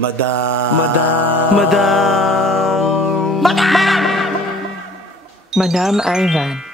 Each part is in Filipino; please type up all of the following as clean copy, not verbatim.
Madam. Madam Ivan.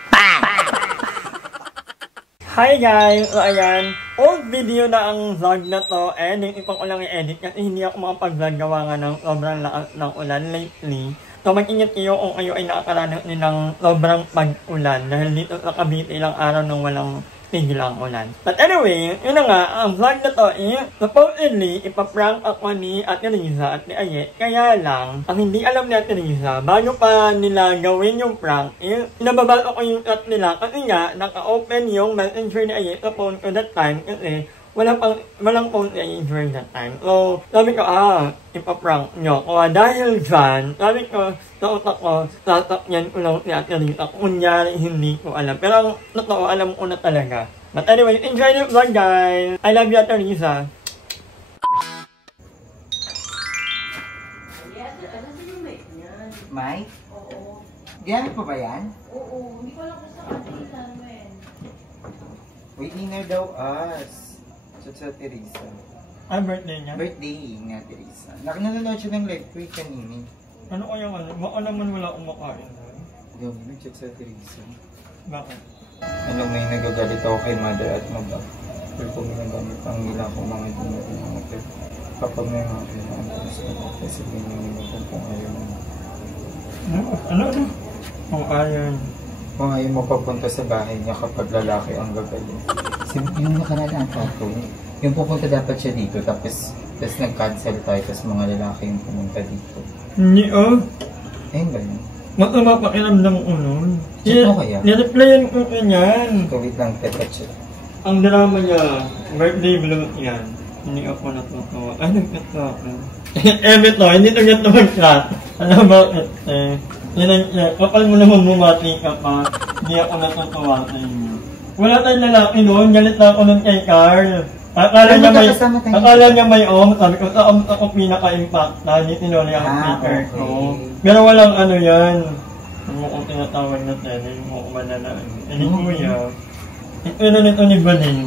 Hi guys! So ayan, old video na ang vlog na to and yung ipang ko lang i-edit kasi hindi ako makapag-vlog gawa nga ng sobrang lakas ng ulan lately. So mag-ingat kayo kung kayo ay nakakaranas din ng sobrang pag-ulan dahil dito sa Cavite ilang araw nang walang tigil ang ulan. But anyway, yun na nga, ang vlog na to is supposedly ipaprank ako ni Ate Riza at ni Ayet. Kaya lang, ang hindi alam ni Ate Riza, bago pa nila gawin yung prank, nababasa ko yung chat nila kasi nga, naka-open yung messenger ni Ayet sa phone ko that time kasi walang phone si Ayet during that time. So, sabi ko, ipaprank nyo. O dahil dyan, sabi ko, sa utak ko, tatakyan ko lang si Ate Riza. Kunyari, hindi ko alam. Pero ang totoo, alam ko na talaga. But anyway, enjoy the vlog guys! I love you, Ate Riza. Mike? Oo. Diyan pa ba yan? Oo, hindi ko alam kung saan kailan when. Waiting na daw us. Sa Teresa. Birthday niya? Birthday nga, Teresa. Nanonood siya ng live tweet kanina. Ano kaya ano? Baka naman wala kumakain. Gawin, nag-chat sa Teresa. Bakit? Alam mo yung nagagalit ako kay mother at mabak. Pero kung ginagamit ang nila kung mga dinagagamit. Kapag may mga kailangan ko sa kanila, kasi binigyan kung ayaw mo. Ano? Kung ayaw. Kung ayaw mo papunta sa bahay niya kapag lalaki ang gagaling. Yung nakaraan ako, yung pupunta dapat siya dito, tapos nag-cancel tayo, tapos mga lalaki yung pumunta dito. Hindi Ayun ba yun? Matama pakiramdam ko nun. Check mo kaya? Nireplyan ko kanyan. Wait lang, check. Ang drama niya, birthday vlog yan. Hindi ako natutuwa. Ay, nagkata ako. To, hindi to ganito mag-chat. Alam ba, kapal mo naman bumati ka pa, hindi ako natutuwa sa inyo. Wala tayong lalaki noon, galit na ako nun kay Carl. Akala niya may sabi ko, ako pinaka-impact na, hindi tinuli ang speaker ko. Pero walang ano yan. Ano mo kung tinatawag na tele, hindi mo kumalalaan. Hindi kuya. Ito na nito ni Bading.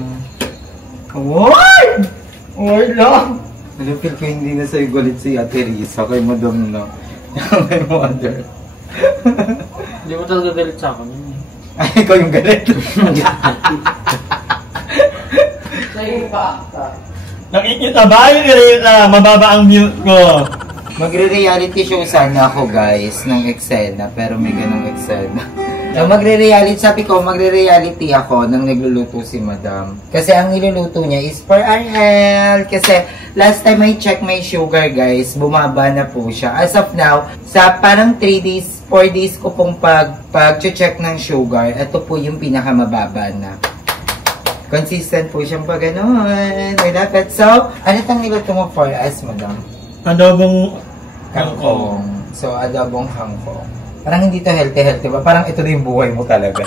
Award! Award lang! Nalapil ko hindi na sa'yo galit si Ate Risa, kay Madam na. Kay Mother. Hindi mo talaga galit sa akin. Ay, ikaw yung galit. Sa'yo pa. Nakikita ba yung mababa ang mute ko? Magre-reality show sana ako guys ng eksena, pero may ganong eksena. So magre-reality ako nang nagluluto si Madam. Kasi ang niluluto niya is for our health. Kasi last time I check my sugar guys, bumaba na po siya. As of now, sa parang 3 days, 4 days ko pong pag-check ng sugar, ito po yung pinakamababa na. Consistent po siyang pa gano'n. I love it. So, ano itong niluto mo for us, Madam? Adobong kangkong. So, adobong kangkong. Parang hindi to healthy ba? Parang ito na yung buhay mo talaga.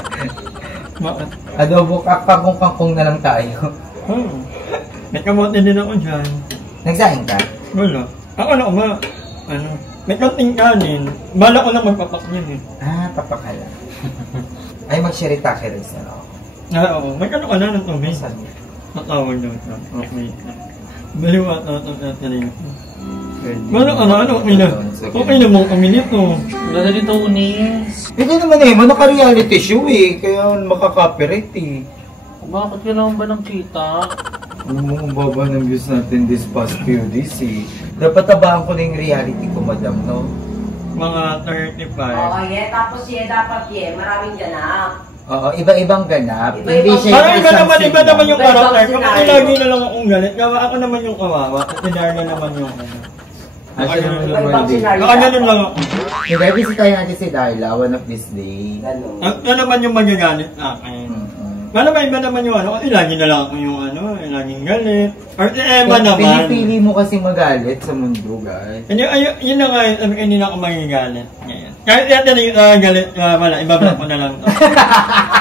Adobo kangkong na lang tayo. May kamote din ako dyan. Nagsahin ka? Wala. Ako may konting kanin. Bala ko lang magpapak yan Papakala. Ay, mag-shiritake rin na ako. Oo. May kano ka na ng tubig. Matawag daw ito. Okay. Baliwa ito natin rin. Okay na mong kami nito. Wala dito unis. Hindi naman naka-reality show kaya makaka-copyright Bakit kailangan ba ng kita? Ano mo kung baba ng views natin this past few days Dapat tabaan ko na yung reality ko, Madam, no? Mga 35. Oo, tapos dapat maraming ganap. Oo, iba-ibang ganap. Parang iba naman yung karakter. Kung lagi na lang akong galit, ako naman yung kawawa. Kasi Darna naman yung ganun lang ako. Nag-visit tayo natin si Darla one of this day. Ano naman yung magagalit sa akin? Iba naman yung kasi lagi na lang ako yung laging galit. Or si Emma naman. Pinipili mo kasi magalit sa mundo, guys. Yun na nga, hindi na ako magigalit ngayon. Kahit yata na yung galit, wala, ibablock ko na lang ito.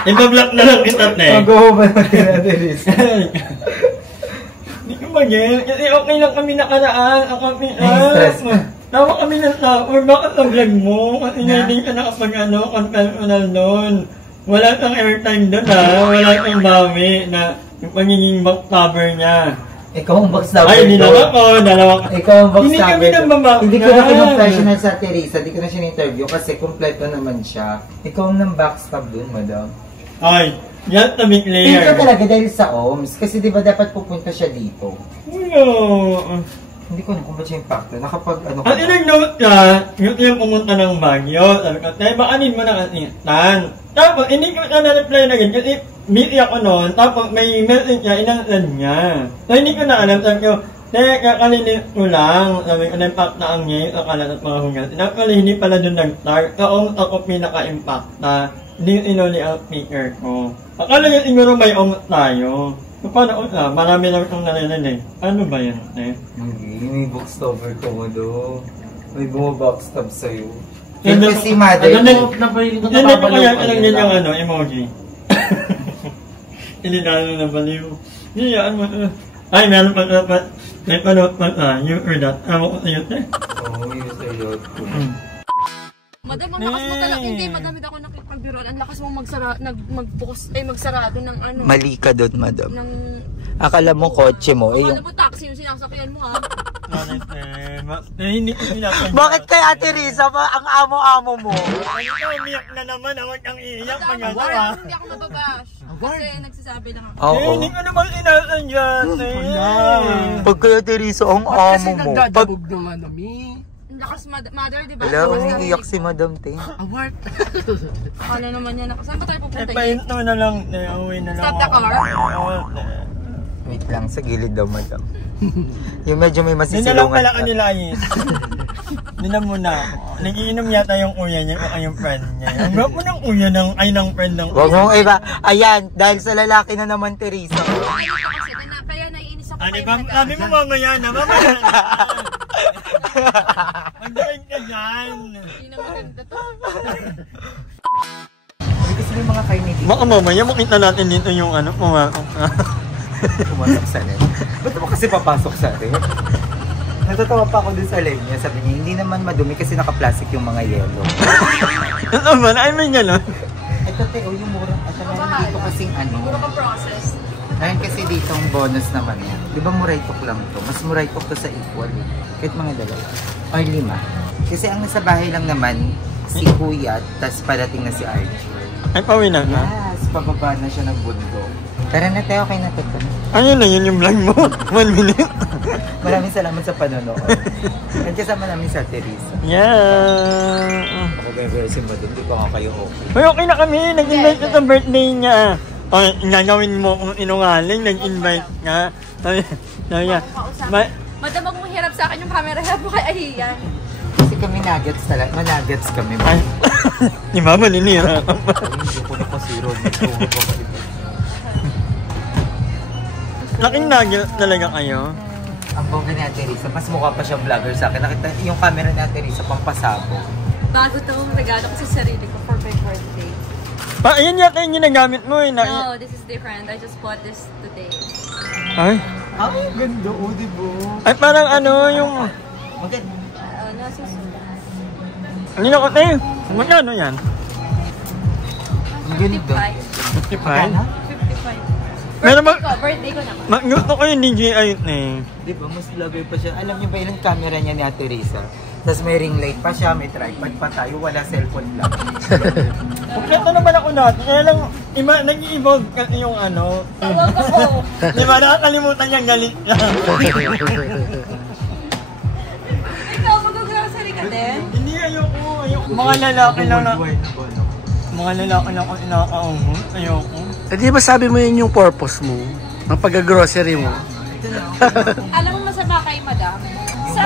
Ibablock na lang ito, Mag-go ba natin natin this? Hindi ko mag-galit, kasi okay lang kami nakaraan. Ako stress ka. Tawa kami ng tao, bakit ang vlog mo? Kasi hindi ka content mo na doon. Wala kang airtime doon wala kang bawi na yung pagiging backcover niya. Ikaw ang backstabber Ay, hindi ko. naman ako. Dalawa ka. Ikaw ang backstabber. Hindi kami nang babak. Hindi ko na kinumply na sa Teresa. Hindi ko na siya na-interview kasi kompleto naman siya. Ikaw ang nang backstab dun, madam. Ay, yan to be clear. Hindi ka talaga dahil sa OMS. Kasi di ba dapat pupunta siya dito? No. Hindi ko na kung ba't siya impacto. Nakapag ano At inag-note ka, yung pumunta ng Baguio. Sabi ko, tayo baanin mo ng asitan. Tapos, hindi ko na na-reply na ganyan. Kasi busy ako noon. Tapos, may message niya, inalan niya. So, hindi ko na alam. Sabi ko, kakalinis ko lang. Sabi ko, na-impact na ang ngayon. Akalat at mga hungal. Nakakali, hindi pala doon nag-start. Kaong ako pinaka-impacta. Hindi inuli ang speaker ko. Akala nyo siguro may tayo. So, paano marami lang itong narinig. Ano ba yan, eh? Hindi, may backstabber ko mo do. May bumabackstab sa'yo. Yan Yan kasi mother Ano ko. Yan na ko kaya alam niya yung ano, emoji. Hindi na na baliw. Hindi yan mo. Ay, meron pa dapat. May panood pa you or that. Ako ko sa'yo, eh. Oo, yun sa'yo ko. Madam, ang lakas mo talaga. Hindi, madamit ako nakipagbiroan. Ang lakas mo magsarado ng ano. Mali ka doon, madam. Ng... Akala mo kotse mo. Eh, Akala mo taxi yung sinasakyan mo, ha? Hindi ko pinapagyan. Bakit kay Ate Risa ba ang amo-amo mo? Ay, ikaw, umiyak na naman. Huwag kang iiyak pag ano, ah. Hindi ako mababash. Kasi nagsasabi lang ako. Oo. Hindi ko naman inasan dyan, eh. Pag kay Ate Risa ang amo mo. Pag... naman nami. Ang lakas, mother, di ba? Wala, umiiyak si Madam Ting. Award. Akala naman yan. Saan ba tayo Eh, pupunta? pahinto na lang. Uwi na lang. Stop the car? Wait lang, sa gilid daw, madam. Yung medyo may Hindi na lang masisilungan pala ka. kanila yun. Hindi na muna ako. Nagiinom yata yung kuya niya o yung friend niya. Ang gwapo ng kuya ng friend ng Huwag mong iba. Ayan, dahil sa lalaki na naman, Teresa. Kaya naiinis ako Ano kayo ba? Sabi mo mamaya na. Mamaya na. Magdaing ka dyan. Hindi na maganda to. Kasi may mga kayo nito. Baka mamaya makita natin dito yung ano. Pumasok sa net. Ba't mo kasi papasok sa net? Natatawa pa ako dun sa live niya. Sabi niya, hindi naman madumi kasi naka-plastic yung mga yelo. Ano ba? Ay, may gano'n. Ito, Teo, yung murang. At meron dito kasing ano. Siguro ka process. Ayun kasi dito ang bonus naman yan. Di ba muraytok lang to? Mas muraytok to sa equal. Kahit mga dalawa. Or 5. Kasi ang nasa bahay lang naman, si Kuya, tas parating na si Archie. Ay, pauwi na ka. Yes, pababa na siya ng bundok. Tara na tayo, okay na to. Ano na yun yung vlog mo? 1 minute. Maraming salamat sa panonood. At kasama namin sa Teresa. Yeah. Ako bebesin mo dun, di pa nga kayo okay. Uy, okay na kami. Nag-invite ka sa birthday niya. Oh, nagawin mo kung inungaling. Nag-invite nga. Sabi niya. Madam, wag mong hirap sa akin yung camera. Hirap mo kay Ahiyan. Kasi kami nuggets talaga. Nuggets kami. Ay, di ba maninira ka pa? Hindi ko na pasiro. Laking nugget talaga kayo. Ang bongga ni Ate Risa, mas mukha pa siya vlogger sa akin. Nakita yung camera ni Ate Risa, pampasabo. Bago to, regalo ko sa sarili ko for my birthday. Ayan yata yung ginagamit mo eh. No, this is different. I just bought this today. Ay, Ay, ganda o, di ba? ay parang ano yung... Maganda. Nasusunod. Ano na ko tayo? Magkano yan? Ang ganda. 55. 55? 55. Meron Birthday ko naman. Magluto ko yung DJI eh. Di ba, mas vlogger pa siya. Alam niyo ba ilang camera niya ni Ate Risa? Tapos may ring light pa siya, may tripod pa tayo, wala cellphone lang. Kompleto naman ako dati. Kaya lang, nag-i-evolve kasi yung ano. Tawag ako. Di ba, nakakalimutan niyang galit niya. Ikaw, mag-grocery ka din? Hindi, ayoko. Mga lalaki lang na... Mga lalaki lang ako inakaumon. Ayoko. Eh di ba sabi mo yun yung purpose mo? Ang pag-grocery mo? Alam mo masama kay madam? Sa...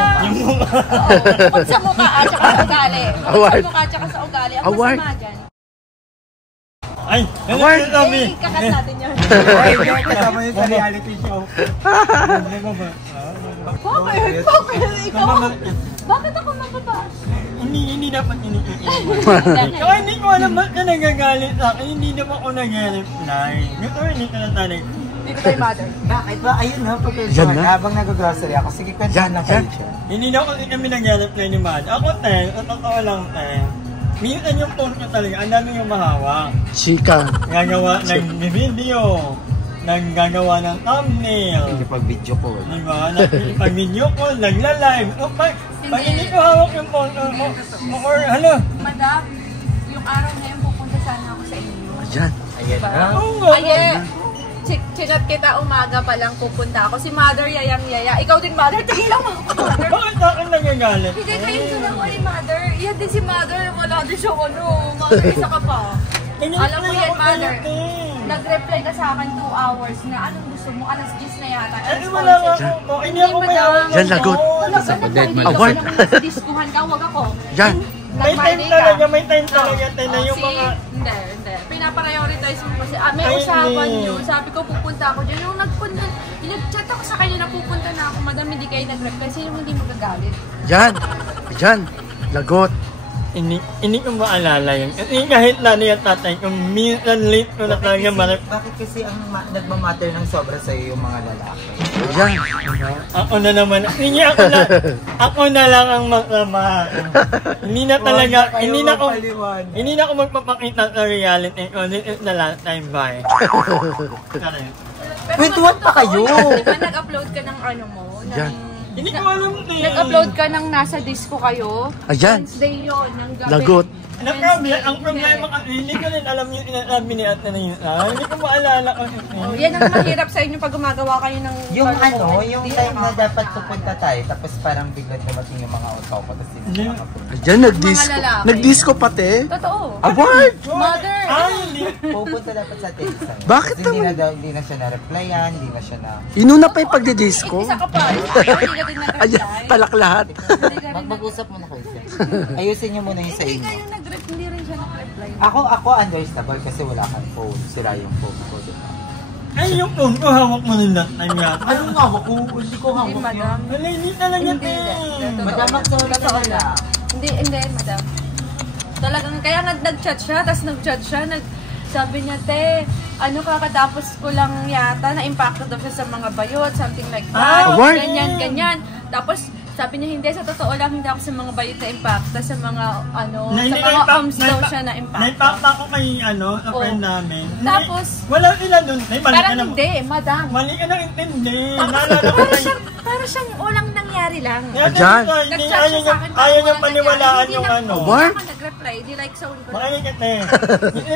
Bukod sa mukha at saka sa ugali. Bukod sa mukha at saka sa ugali. Ang Award. masama dyan. Ay, Award. sabi. Eh, kakat natin yun. Ay, kasama niyo sa reality show. Bakit? Bakit? Ikaw? Bakit ako mababash? Hindi dapat iniiwan. Kaya hindi ko alam ba't ka nagagalit sa akin. Hindi naman ako nag-reply. Gusto hindi ka na tanay. Dito kay mother. Bakit ba? Ayun na, Yan na? habang nag-grocery ako, sige, kwentuhan na kayo siya. Hindi na kasi kami nag-reply ni Mad. Ako, sa totoo lang, minsan yung phone ko talaga, ang dami yung mahawak. Chika. Gagawa ng video. naggagawa ng thumbnail. Pag video ko. Diba? Pag video ko, nagla-live. Pag hindi ko hawak yung phone mo, or ano? Madam, yung araw na yun, pupunta sana ako sa inyo. Ayan. Ayan na. Oo nga. Aye, chinat kita umaga pa lang pupunta ako. Si Mother yayang-yaya. Ikaw din, Mother. Tagilan mo ako, Mother. Bakit sa akin nagagalit? Hindi, kayo ito na ni Mother. Yan din si Mother. Wala din siya, Mother, isa ka pa. Alam mo yan, Mother. Nag-reply ka sa akin 2 hours na anong gusto mo? Alas 10 na yata. Eh, wala nga ako. Hindi ako may hawak. Yan, lagot. Talaga, nag-Friday ka Award. pa naman sa diskuhan ka. Huwag ako. Yan. May time talaga, may time talaga. Tayo na yung mga... Hindi. Pinaprioritize mo kasi. May Ay, usapan hindi. nyo. Sabi ko, pupunta ako dyan. Nung nag-chat ako sa kanya na pupunta na ako, madam, hindi kayo nag-reply. Sino hindi magagalit? Yan. Yan. Lagot. Hindi ko maalala yun. Kasi kahit na niya tatay, kung minsan late ko na talaga marap. Bakit kasi ang nagmamatter ng sobra sa'yo yung mga lalaki? Yan. Ako na naman. Hindi ako na lang ang masama. Hindi na talaga, hindi na ako magpapakita sa reality ko. This is the last time, bye. Kwentuhan pa kayo! Di ba nag-upload ka ng ano mo? Yan. Hindi ko alam din. Nag-upload ka ng nasa disco kayo? Ayan. Wednesday yun, ng gabi. Lagot. Ang problema kasi, hindi ko rin alam yung inasabi ni Ate na yun. Hindi ko maalala kasi. Oh, yan ang mahirap sa inyo pag gumagawa kayo ng... Yung ano, yung time na dapat pupunta tayo, tapos parang bigla dumating yung mga auto ko, tapos hindi mga Ayan, nag-disco. Mga lalaki. Nag-disco pati. Totoo. Award. Mother! Hindi. pupunta dapat sa Texas. Bakit Kasi hindi na siya na-replyan, hindi na siya na... Inuna pa yung pagdi-disco. Isa ka pa. Hindi ka din Ayan, nag-reply. talak lahat. Mag-usap muna kayo siya. Ayusin niyo muna yung sa Hindi inyo. kayo nag-reply. Hindi rin siya nag-reply. Ako understandable kasi wala kang phone. Sira yung phone ko, diba? Ay, yung phone ko, hawak mo rin that time yata. Anong hawak ko? Hindi ko Hindi, madam. Wala, hindi talaga Hindi. din. Madam, magsorry ka Totoo na. lang. Hindi, madam. Talagang, kaya nga nag-chat siya, tapos sabi niya, te, ano kakatapos ko lang yata, na-impacto daw siya sa mga bayot, something like that. Award? Ganyan. Tapos, sabi niya, hindi, sa totoo lang, hindi ako sa mga bayot na-impacta, sa mga, sa mga arms daw siya na-impacta. Na-impact ako kay, sa friend namin. Tapos, wala sila dun. Ay, mali ka parang na. hindi, madam. Mali ka nang intindi. Naalala ko kayo. Para siyang walang nangyari lang. Ayan. Nag-chat siya sa akin, Ayaw niya walang paniwalaan nangyari. yung Hindi ano. na- Award? Hindi ako nag-reply, di like sound ko. Makinig ka, te.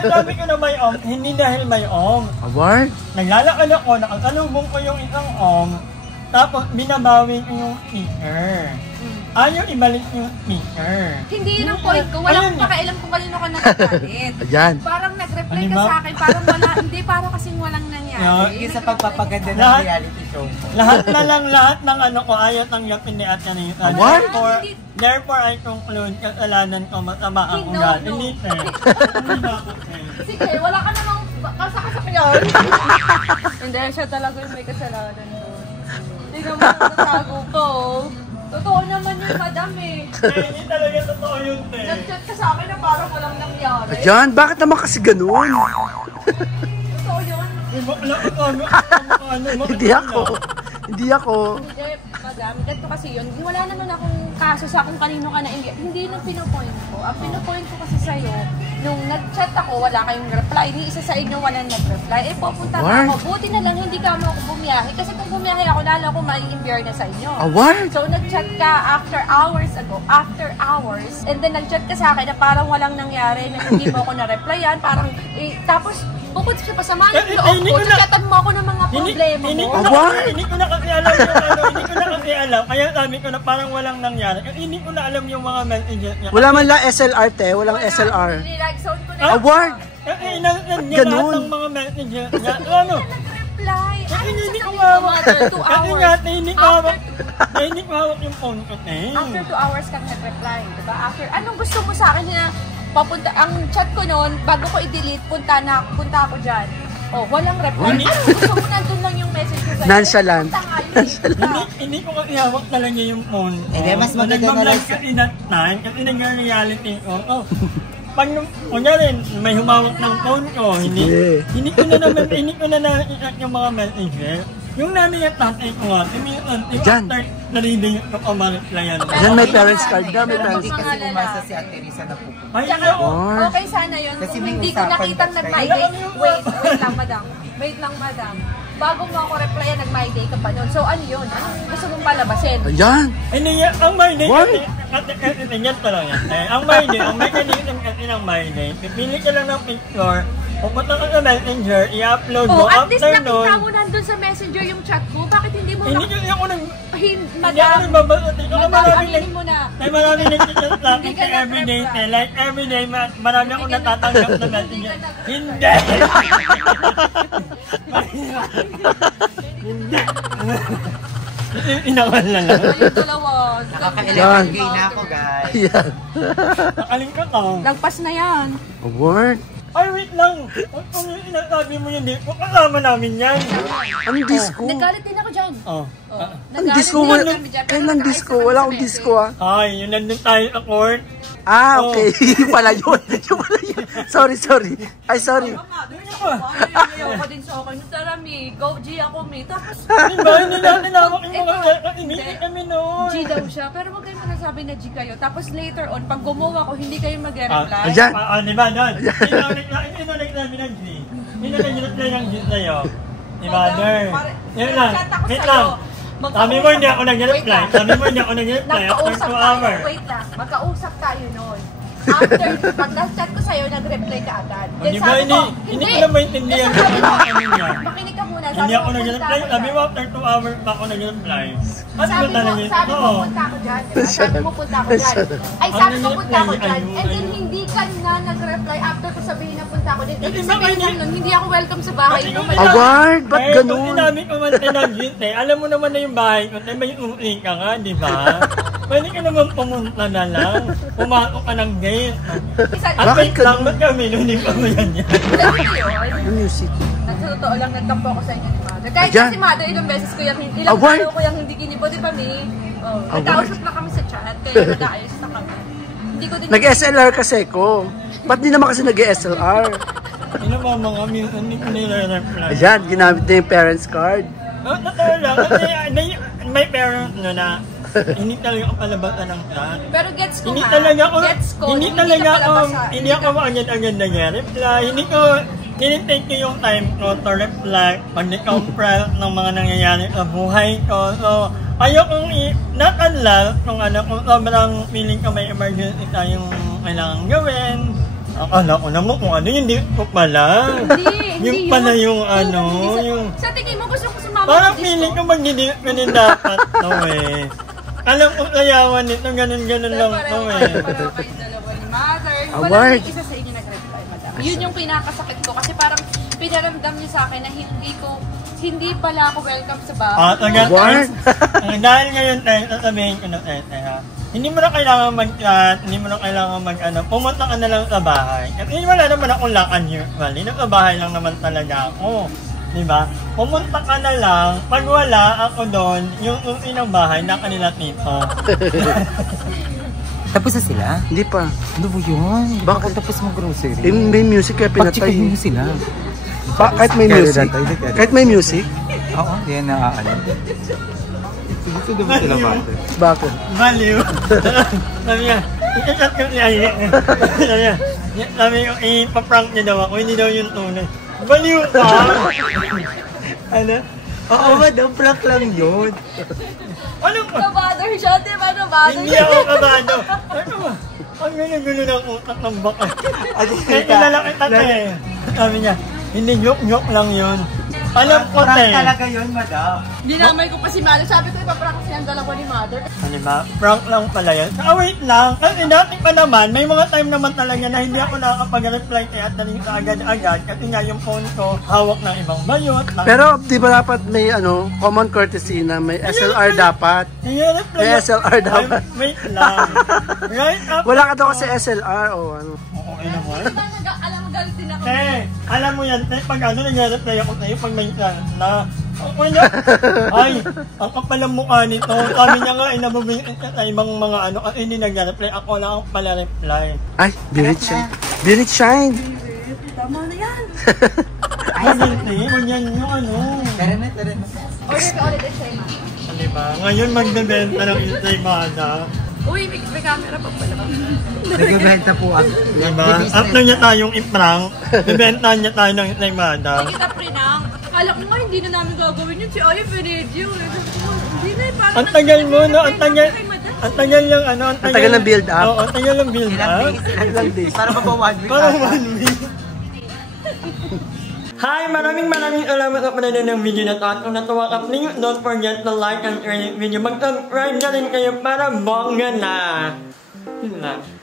Sabi ko na may hindi dahil may Award. Naglalakad ako, nakasalubong ko yung isang tapos binabawi ko yung sticker. Ayaw ibalik yung sticker. Hindi yun ang point ko. Wala Ayun. akong pakialam kung kanino ka nagagalit. Ayan. Parang nag-reply Ano ka ba? sa akin, parang wala, hindi, parang kasing walang nangyari. Yung sa pagpapaganda ng Lahat- reality show mo. Lahat ng ko ayaw tanggapin ni Ate Anita. What? Therefore, I conclude kasalanan ko masama ang No, ugal. no. Hindi, te. Hindi ba ako, te? Sige, wala ka namang kasakas yun. Hindi, siya talaga yung may kasalanan doon. Hindi naman nagtatago ko. Totoo naman yun, madam eh. Hindi talaga totoo yun, te. Nag-chat ka sa akin na parang walang nangyari. Ayan, bakit naman kasi ganun? Totoo yun. Wala ko Hindi ako. Hindi ako. Hindi, madam, ganito kasi yun. Wala naman akong kaso sa kung kanino ka na-engage. Hindi yun ang pinopoint ko. Ang pinopoint ko kasi sa'yo, nung nag-chat ako, wala kayong reply. Ni isa sa inyo walang nag-reply. Eh, pupunta na ako. Buti na lang hindi ka mo ako bumiyahe. Kasi kung bumiyahe ako, lalo ako mai-imbier na sa inyo. Award. So, nag-chat ka after hours ago. After hours. And then, nag-chat ka sa akin na parang walang nangyari. Na hindi mo ako na-replyan. Parang, tapos, bukod sa pasamahan ng loob ko, chatan mo ako ng mga problema mo. Hindi ko na kasi alam yung hindi ko na kasi alam. Kaya sabi ko na parang walang nangyari. Kasi hindi ko na alam yung mga messages niya. Wala man lang SLR, te. Walang SLR. Like, sound ko na. Award. Kasi inansan niya lahat Ganun. ng mga messages niya. Ano? Nag-reply. Kasi hindi ko Ano hawak. after 2 Kasi hours? nga, hindi ko hawak. Hindi ko hawak yung phone ko. After 2 hours kang nag-reply, diba? After, anong gusto mo sa akin na papunta, ang chat ko noon, bago ko i-delete, punta ako dyan. Oh, walang reply. Anong gusto mo? Nandun lang yung message ko sa'yo. Nonchalant. Punta nga yun. Hindi ko kasi hawak talaga yung phone ko. Hindi, mas maganda na lang kasi that time, kasi nag-reality ko. Pag kunyari, may humawak ng phone ko, hindi ko na nakikita yung mga messages. Yung nanay at tatay ko nga, Diyan. after na-reading ko pa ma-replyan. Diyan may parents card na, may parents Hindi card. kasi umasa si Ate Risa na pupunta. Ay, Tsaka, oo. okay sana yun. Kasi Kung may hindi ko usapan nakitang ba nag-migrate. kayo? Wait lang, madam. Wait lang, madam. bago mo ako replyan, nag-my day ka pa doon. So ano yun? Anong gusto mong palabasin? Ayan. Hindi yan, ang my day What? kasi, ganyan pa lang yan. Ang my day, ang may kanina kasi ng my day, pipili ka lang ng picture, pupunta ka sa messenger, i-upload mo, At least after nakita nun, mo nandun sa messenger yung chat ko. Bakit hindi mo hindi kasi ako Madam, nagbabasa. aminin mo na. Ay, marami nagchat sa akin Hindi ka sa everyday. nag-reply. Like everyday, marami ako natatanggap na messenger. Hindi! Hindi! Inakal na lang. Yung dalawa. Nakaka-11K na ako, guys. Ayan. Nakalingkot ako. Lagpas na yan. Award. Ay, wait lang! Kung yung sinasabi mo yun, kasama namin yan. Anong disco? Nagalit din ako dyan. Oh. Anong disco? Kailan disco? Wala akong disco ah. Ay, yun nandun tayo sa court. Ah, okay. Yung pala yun. Yung pala yun. Sorry. Ay, sorry. Ayoko din sa akin. Tara, Mi. Go, G ako, Mi. Tapos, Diba, hindi natin nawak yung mga hindi kami noon. G daw siya. Pero wag kayo magsasabi na G kayo. Tapos later on, pag gumawa ko, hindi kayo mag-reply. Ayan. Diba, doon? Inulit namin ng G. Inulit ng G sa'yo. Diba, doon? Yun lang. Wait lang. Sabi mo hindi ako nag-reply. After 2 hours. Wait lang. Magkausap tayo noon. After, pag na-chat ko sa'yo, nag-reply ka agad. Di ba, hindi ko na maintindihan Sabi yung mo, ano niya. makinig ka muna. Hindi ako nag-reply. Sabi mo, after 2 hours pa ako nag-reply. Ano ba talaga yun? Sabi mo, punta ako dyan. Sabi mo, punta ako dyan. Ay, sabi mo, punta ako dyan. And then, hindi ka na nag-reply after ko sabihin na punta ako dyan. Ibig sabihin nun, hindi ako welcome sa bahay. Award? Ba't Kung ganun? sinabi ko man tinagit alam mo naman na yung bahay ko, may umuwi ka nga, di ba? Pwede ka naman pumunta na lang. Pumasok ka ng gate. At Bakit wait lang, ganun? ba't kami hindi pa mo yan yan? Yung music. Totoo lang, nagtampo ako sa inyo ni Mother. Kahit Ayan. si Mother, ilang beses ko yung, ilang Award. araw ko yung hindi kinibo, di ba, Mi? Oh, nagkausap na kami sa chat, kaya nag-aayos na kami. Hindi ko din... Nag-SLR kasi ko. Ba't di naman kasi nag-SLR? Ano ba mga minsan hindi ko nila-reply? Ayan, ginamit na yung parents card. Totoo lang, kasi may parents nyo na hindi talaga ako palabasan ng chat. Pero gets ko Hindi nga. talaga ako, Gets ko. hindi ka talaga ako, palabasa. hindi ako agad-agad nag-reply. Hindi ko, tinitake ko yung time ko to reply pag decompress ng mga nangyayari sa buhay ko. So, ayokong not unless kung sobrang feeling ko may emergency tayong kailangan gawin. Akala ko naman kung ano, hindi ko pala. Hindi Yung yun. pala yung Hindi yung... Sa tingin mo, gusto ko sumama Parang sa disco? feeling ko mag-delete ko din dapat to eh. Alam ko sayawan nito, ganun-ganun lang to eh. Pareho kayong dalawa ni Mother. Wala Award. yung isa sa inyo nag-reply, Madam. Yun yung pinakasakit ko kasi parang pinaramdam niyo sa akin na hindi pala ako welcome sa bahay. Tagal What? dahil ngayon tayo, sasabihin ko na tayo, hindi mo na kailangan mag-chat, hindi mo na kailangan pumunta ka na lang sa bahay. Kasi wala naman akong lakad usually, nasa bahay lang naman talaga ako. Diba? Pumunta ka na lang, pag wala ako doon, yung inang bahay na kanila tito. Tapos na sila? Hindi pa. Ano ba yun? Bakit? Tapos mag-grocery? May music kaya pinatay. Pag-checkin mo sila. Kahit may music? Kahit may music? Oo, yan na Gusto ba sila bate? Bakit? Baliw. Sabi niya, i-chat ko niya. Sabi ko, ipaprank niya daw ako, hindi daw yung tunay. Baliw ka! Ano? Oo, madam, prank lang yun. Ano ba? Kabother siya, di ba? Kabother Hindi ako kabado. Ano ba? Ang gulo ng utak ng baka. Kaya kilala kita eh. Sabi niya, hindi joke lang yun. Alam ko Prank talaga yun, madam. Dinamay ko pa si Mother. Sabi ko, ipaprank kasi ang dalawa ni Mother. Ano ba? Prank lang pala yan. Wait lang. Kasi dati pa naman, may mga time naman talaga na hindi ako nakakapag-reply kaya daling sa agad-agad. Kasi nga yung phone ko, hawak ng ibang bayot. Pero di ba dapat may common courtesy na may SLR dapat? May SLR dapat. Wait lang. Right after. Wala ka daw kasi SLR o ano. Okay naman. Alam mo, galit din ako. Alam mo yan, pag nag-reply ako sa'yo, pag may na, wala. Ay, ang kapal ng mukha nito. Sabi niya nga, inababayin ka sa ibang mga hindi nag-reply. Ako lang ang pala reply. Ay, Birit Shine. Birit Shine! Tama na yan. Ay, ganyan yung Tara na. Order ka ulit sa ima. Diba? Ngayon magbebenta ng Insaymada. Uy, may camera pa pala. Nagbibenta po ako. Diba? After niya tayong i-prank, bibenta niya tayo ng Insaymada. Hindi kita prinang. Alam ko nga, hindi na namin gagawin yun. Si Oye Peredio. Hindi na, parang... Ang tagal mo, no? Ang tagal yung ano, ang Ang tagal ng build up. Oo, ang tagal ng build up. Ilang days. Para pa 1 week. Parang 1 week. Hi! Maraming salamat po na din ng video na to. At kung natuwa ka, please don't forget to like and share the video. Mag-subscribe na rin kayo para bongga na. Yun lang.